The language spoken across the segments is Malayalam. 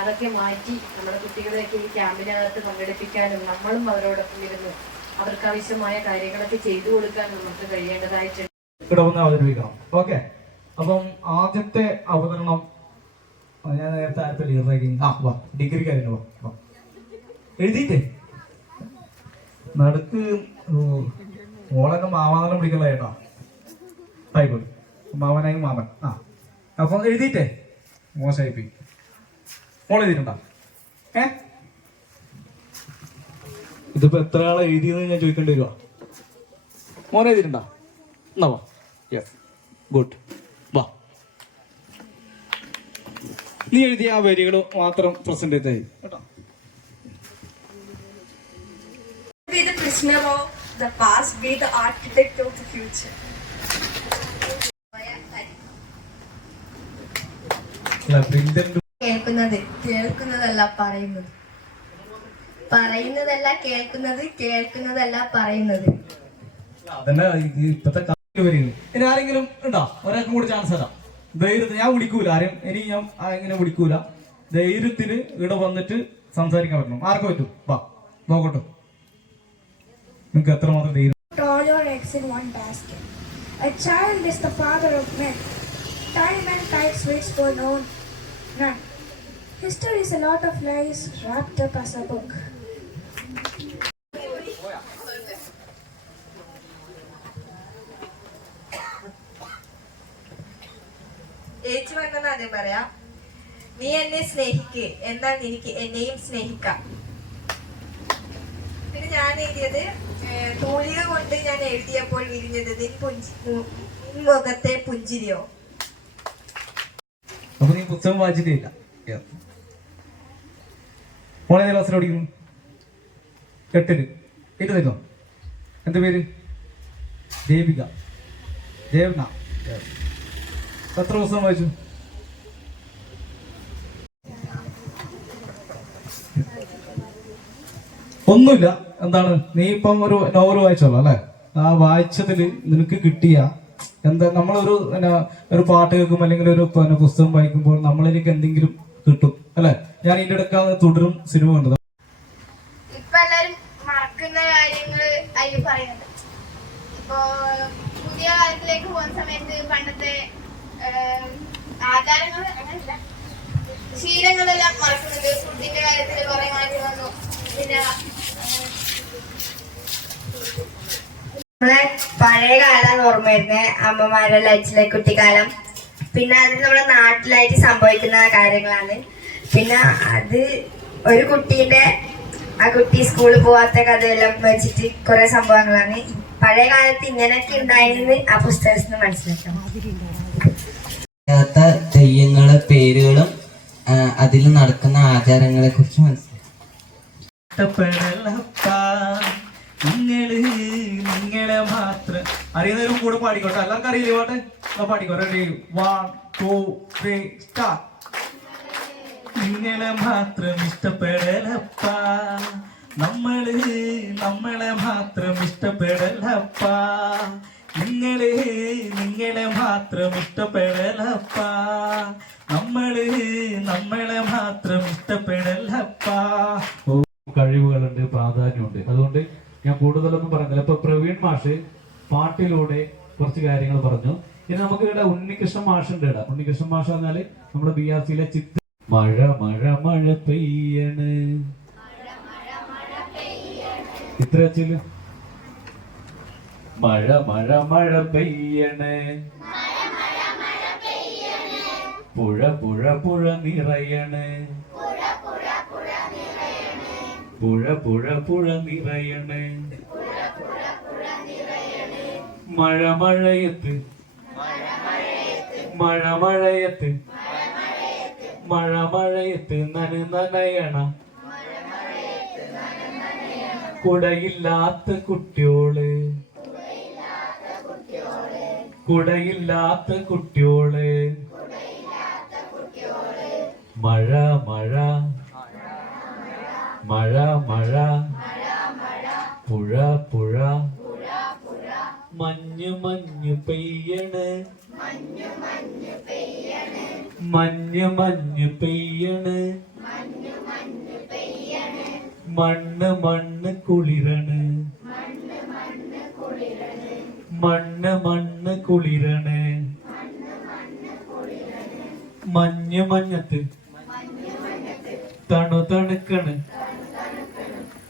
അതൊക്കെ മാറ്റി നമ്മുടെ കുട്ടികളെയൊക്കെ ഈ ക്യാമ്പിനകത്ത് പങ്കെടുപ്പിക്കാനും നമ്മളും അവരോടൊപ്പം ഇരുന്ന് അവർക്ക് ആവശ്യമായ കാര്യങ്ങളൊക്കെ ചെയ്തു കൊടുക്കാനും നമുക്ക് കഴിയേണ്ടതായിട്ടുണ്ട്. അവതരിപ്പിക്കണം. ഓക്കെ, അപ്പം ആദ്യത്തെ അവതരണം ഞാൻ നേരത്തെ ആയപ്പോ ലീഡറാക്കി ഡിഗ്രിക്കാരന് എഴുതിയിട്ടേ നടുക്ക് മോളൊക്കെ മാമാനം പിടിക്കല കേട്ടോ. ആയിക്കോട്ടെ, മാമനായി മാമൻ. അപ്പൊ എഴുതിയിട്ടേ മോശമായിപ്പോയി. മോൾ എഴുതിയിട്ടുണ്ടോ? ഇതിപ്പോ എത്ര ആളെ എഴുതിയെന്ന് ഞാൻ ചോദിക്കേണ്ടി വരുവാ. മോനെ എഴുതിയിട്ടുണ്ടോ? എന്നാ വാ. Yes, good. വാ, നീ എഴുതിയ ആ വരികൾ മാത്രം പ്രസന്റ് ചെയ്തായി കേട്ടോ. Be the prisoner of the past, be the architect of the future. കേൾക്കുന്നത് കേൾക്കുന്നതല്ല പറയുന്നത്, പറയുന്നതല്ല കേൾക്കുന്നത്, കേൾക്കുന്നതല്ല പറയുന്നത്. അതന്നെ ഇപ്പത്തെ വരികൾ. ഇനി ആരെങ്കിലും ഉണ്ടോ? ഒരാൾക്കും കൂടി ചാൻസ് തരാം. ധൈര്യത്തിന് ഞാൻ വിളിക്കൂല ആരും, ഇനി ഞാൻ ഇങ്ങനെ വിളിക്കൂല. ധൈര്യത്തിന് ഇവിടെ വന്നിട്ട് സംസാരിക്കാൻ പറ്റണം. ആർക്കും പറ്റും? വാ നോക്കട്ടെ നിങ്ങൾക്ക് എത്രമാത്രം ധൈര്യം. All your eggs in one basket. A child is the father of men. Time and tides waits for none. History is a lot of lies wrapped up as a book. ഏച്ചു വന്നെന്ന് ആദ്യം പറയാം. നീ എന്നെ സ്നേഹിക്ക്, എന്നാൽ എനിക്ക് എന്നെയും സ്നേഹിക്കാം. പിന്നെ ഞാൻ എഴുതിയത് തൂലിക കൊണ്ട് ഞാൻ എഴുതിയപ്പോൾ വിരിഞ്ഞത് നിൻ മുഖത്തെ പുഞ്ചിരിയോ. അപ്പൊ നീ പുസ്തകം വായിച്ചിട്ടില്ല. മോളെ ക്ലാസ്സിൽ പഠിക്കുന്നു? 8ല്. ഇരുന്നോ? എന്താ പേര്? ദേവിക. ദേവന. എത്ര പുസ്തകം വായിച്ചു? ഒന്നുമില്ല. എന്താണ് നീ ഇപ്പം ഒരു നോവൽ വായിച്ചോളൂ അല്ലെ? ആ വായിച്ചതിൽ നിനക്ക് കിട്ടിയ എന്താ, നമ്മളൊരു ഒരു പാട്ട് കേൾക്കുമ്പോൾ അല്ലെങ്കിൽ ഒരു പുസ്തകം വായിക്കുമ്പോൾ നമ്മളിലേക്ക് എന്തെങ്കിലും കിട്ടും അല്ലെ? ഞാൻ ഇതിന്റെ ഇടയ്ക്കാണ് തുടരും സിനിമ കണ്ടത്. ഇപ്പൊ എല്ലാരും മറക്കുന്ന കാര്യങ്ങൾ അതിൽ പറയുന്നുണ്ട്. ഇപ്പോ പുതിയ കാലത്തിലേക്ക് പോകുന്ന സമയത്ത് പണ്ടത്തെ ആചാരങ്ങൾ അങ്ങനെയല്ല, ശീലങ്ങളെല്ലാം മറക്കുന്നുണ്ട്. ഫുഡിന്റെ കാര്യത്തിൽ കുറെ മാറ്റം വന്നു. പിന്നെ നമ്മളെ പഴയ കാലം ഓർമ്മ വരുന്നത്, അമ്മമാരുടെ ലൈഫിലെ കുട്ടിക്കാലം. പിന്നെ അത് നമ്മുടെ നാട്ടിലായിട്ട് സംഭവിക്കുന്ന കാര്യങ്ങളാണ്. പിന്നെ അത് ഒരു കുട്ടീന്റെ, ആ കുട്ടി സ്കൂളിൽ പോവാത്ത കഥയെല്ലാം വെച്ചിട്ട് കുറെ സംഭവങ്ങളാണ്. പഴയ കാലത്ത് ഇങ്ങനെയൊക്കെ ഉണ്ടായിരുന്നു ആ പുസ്തകത്തിൽ നിന്ന് മനസ്സിലാക്കാം. തെയ്യങ്ങളെ പേരുകളും അതിൽ നടക്കുന്ന ആചാരങ്ങളെ കുറിച്ച് മനസ്സിലാക്കാം. നിങ്ങളെ മാത്രം അറിയുന്നവരും കൂടെ പാടിക്കോട്ടെ. എല്ലാവർക്കും അറിയില്ലേ പാട്ട്? പാടിക്കോ. Ready, 1 2 3 start. നിങ്ങളെ മാത്രം ഇഷ്ടപ്പെടലപ്പ, നമ്മളെ മാത്രം ഇഷ്ടപ്പെടലപ്പ, നിങ്ങളെ മാത്രം ഇഷ്ടപ്പെടലപ്പ, നമ്മളെ മാത്രം ഇഷ്ടപ്പെടലപ്പ. കഴിവുകളുണ്ട്, പ്രാധാന്യമുണ്ട്. അതുകൊണ്ട് ഞാൻ കൂടുതലൊന്നും പറഞ്ഞില്ല. ഇപ്പൊ പ്രവീൺ മാഷ് പാട്ടിലൂടെ കുറച്ച് കാര്യങ്ങൾ പറഞ്ഞു. ഇനി നമുക്ക് ഇവിടെ ഉണ്ണികൃഷ്ണൻ മാഷ് ഉണ്ട്. ഇവിടെ ഉണ്ണികൃഷ്ണൻ മാഷ് പറഞ്ഞാല് നമ്മുടെ BRCയിലെ ചിത്ര. മഴ മഴ മഴ പെയ്യണ്, ഇത്ര വെച്ചില്ല. മഴ മഴ മഴ പെയ്യണ്, പുഴ പുഴ പുഴ നിറയണ്, പുഴ പുഴ പുഴ നിറയണ്, മഴ മഴയത്ത് മഴ മഴയത്ത് മഴ മഴയത്ത് നനയണ, കുടയില്ലാത്ത കുട്ടിയോള്, കുടയില്ലാത്ത കുട്ടിയോള്, മഴ മഴ മഴ മഴ, പുഴ പുഴ, മഞ്ഞു മഞ്ഞു പെയ്യണ്, മഞ്ഞു മഞ്ഞു പെയ്യണ്, മണ്ണ് മണ്ണ് കുളിരണ് മണ്ണ് മണ്ണ് കുളിരണ് മഞ്ഞ് മഞ്ഞത്ത് തണു തണുക്കണ്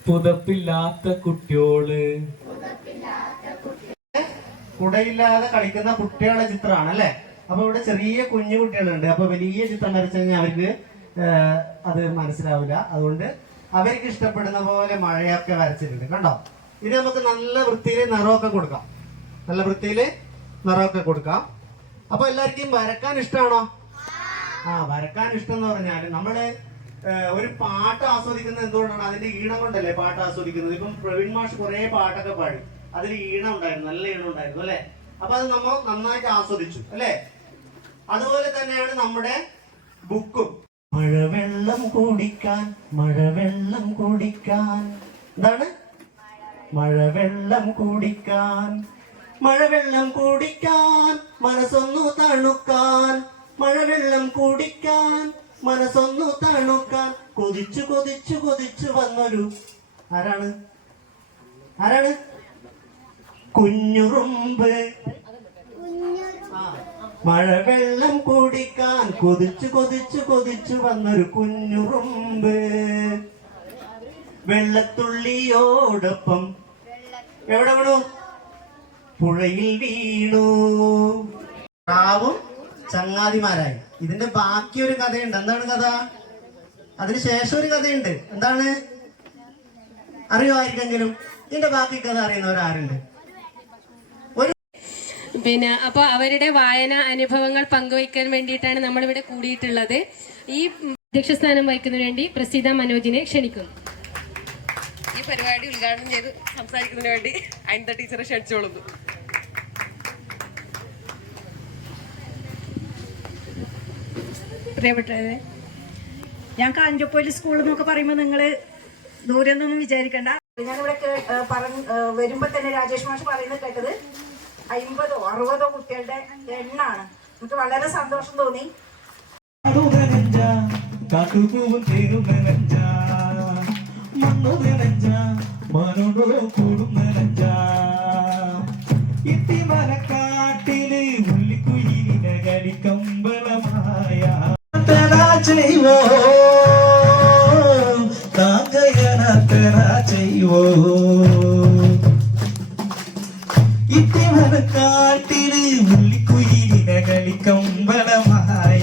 പുതപ്പില്ലാത്ത കുട്ടിയോള്. കുടയില്ലാതെ കളിക്കുന്ന കുട്ടികളുടെ ചിത്രമാണ് അല്ലെ. അപ്പൊ ഇവിടെ ചെറിയ കുഞ്ഞു കുട്ടികളുണ്ട്. അപ്പൊ വലിയ ചിത്രം വരച്ചു കഴിഞ്ഞാൽ അവർക്ക് അത് മനസ്സിലാവില്ല. അതുകൊണ്ട് അവർക്ക് ഇഷ്ടപ്പെടുന്ന പോലെ മഴയൊക്കെ വരച്ചിട്ടുണ്ട്. കണ്ടോ? ഇത് നമുക്ക് നല്ല വൃത്തിയിൽ നിറമൊക്കെ കൊടുക്കാം. നല്ല വൃത്തിയിൽ നിറമൊക്കെ കൊടുക്കാം. അപ്പൊ എല്ലാവർക്കും വരക്കാൻ ഇഷ്ടമാണോ? വരക്കാൻ ഇഷ്ടം എന്ന് പറഞ്ഞാൽ നമ്മള് ഒരു പാട്ട് ആസ്വദിക്കുന്നത് എന്തുകൊണ്ടാണ്? അതിന്റെ ഈണം കൊണ്ടല്ലേ പാട്ട് ആസ്വദിക്കുന്നത്. ഇപ്പം പ്രവീൺ മാഷ് കുറെ പാട്ടൊക്കെ പാടി, അതിൽ ഈണം ഉണ്ടായിരുന്നു, നല്ല ഈണം ഉണ്ടായിരുന്നു അല്ലെ. അപ്പൊ അത് നമ്മൾ നന്നായിട്ട് ആസ്വദിച്ചു അല്ലെ. അതുപോലെ തന്നെയാണ് നമ്മുടെ ബുക്കും. മഴവെള്ളം കുടിക്കാൻ മഴവെള്ളം കുടിക്കാൻ. എന്താണ്? മഴവെള്ളം കുടിക്കാൻ മഴവെള്ളം കുടിക്കാൻ മനസ്സൊന്നു തണുക്കാൻ. മഴവെള്ളം കുടിക്കാൻ മനസ്സൊന്നു തണുക്കാൻ. കൊതിച്ചു കൊതിച്ചു കൊതിച്ചു വന്നൊരു ആരാണ്? കുഞ്ഞുറുമ്പ്. മഴവെള്ളം കുടിക്കാൻ കൊതിച്ചു കൊതിച്ചു കൊതിച്ചു വന്നൊരു കുഞ്ഞുറുമ്പ്. വെള്ളത്തുള്ളിയോടൊപ്പം എവിടെ വീണു? പുഴയിൽ വീണു. പ്രാവും ചങ്ങാതിമാരായി. ഇതിന്റെ ബാക്കി ഒരു കഥയുണ്ട്. എന്താണ് കഥ? അതിനുശേഷം ഒരു കഥയുണ്ട്. എന്താണ്? അറിയോ ആർക്കെങ്കിലും? ഇതിന്റെ ബാക്കി കഥ അറിയുന്നവരാരുണ്ട്? അപ്പോൾ അവരുടെ വായന അനുഭവങ്ങൾ പങ്കുവയ്ക്കാൻ വേണ്ടിയിട്ടാണ് നമ്മളിവിടെ കൂടിയിട്ടുള്ളത്. ഈ അധ്യക്ഷസ്ഥാനം വഹിക്കുന്നതിന് വേണ്ടി പ്രസീത മനോജിനെ ക്ഷണിക്കുന്നു. ഈ പരിപാടി ഉദ്ഘാടനം ചെയ്ത് സംസാരിക്കുന്നതിന് വേണ്ടി അനിത ടീച്ചറെ ക്ഷണിച്ചോളുന്നു. പ്രിയപ്പെട്ടത്, ഞാൻ കാഞ്ചപ്പോയിൽ സ്കൂളിൽ എന്നൊക്കെ പറയുമ്പോൾ നിങ്ങൾ ദൂരെ നിന്നൊന്നും വിചാരിക്കണ്ട. ഞാനിവിടെ വരുമ്പോൾ തന്നെ രാജേഷ് മാഷ് പറയുന്നത് കേട്ടത് 50 or 60 കുട്ടികളുടെ എണ്ണാണ്. എനിക്ക് വളരെ സന്തോഷം തോന്നി. ഇത്തിമലക്കാട്ടില് ഉള്ളിക്കുയിലിനെ കളിക്കമ്പളമായ ഇത്തിമലക്കാട്ടില് ഉള്ളിക്കുയിലിനെ കളിക്കമ്പളമായ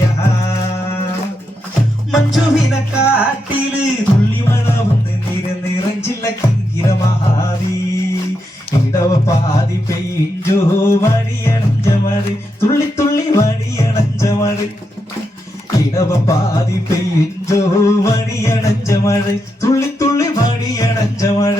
മഞ്ജുവിനെ കാട്ടില് തുള്ളിമണവുന്ന് നിറഞ്ഞില്ല കിങ്കിരമാവി. ഇടവ പാതി പെയ്യോ വടിയണഞ്ച മഴ തുള്ളി തുള്ളി വടിയണഞ്ച മഴ. ഇടവ പാതി പെയ്യോ വടിയണഞ്ച മഴ തുള്ളി തുള്ളി വടിയണഞ്ച മഴ.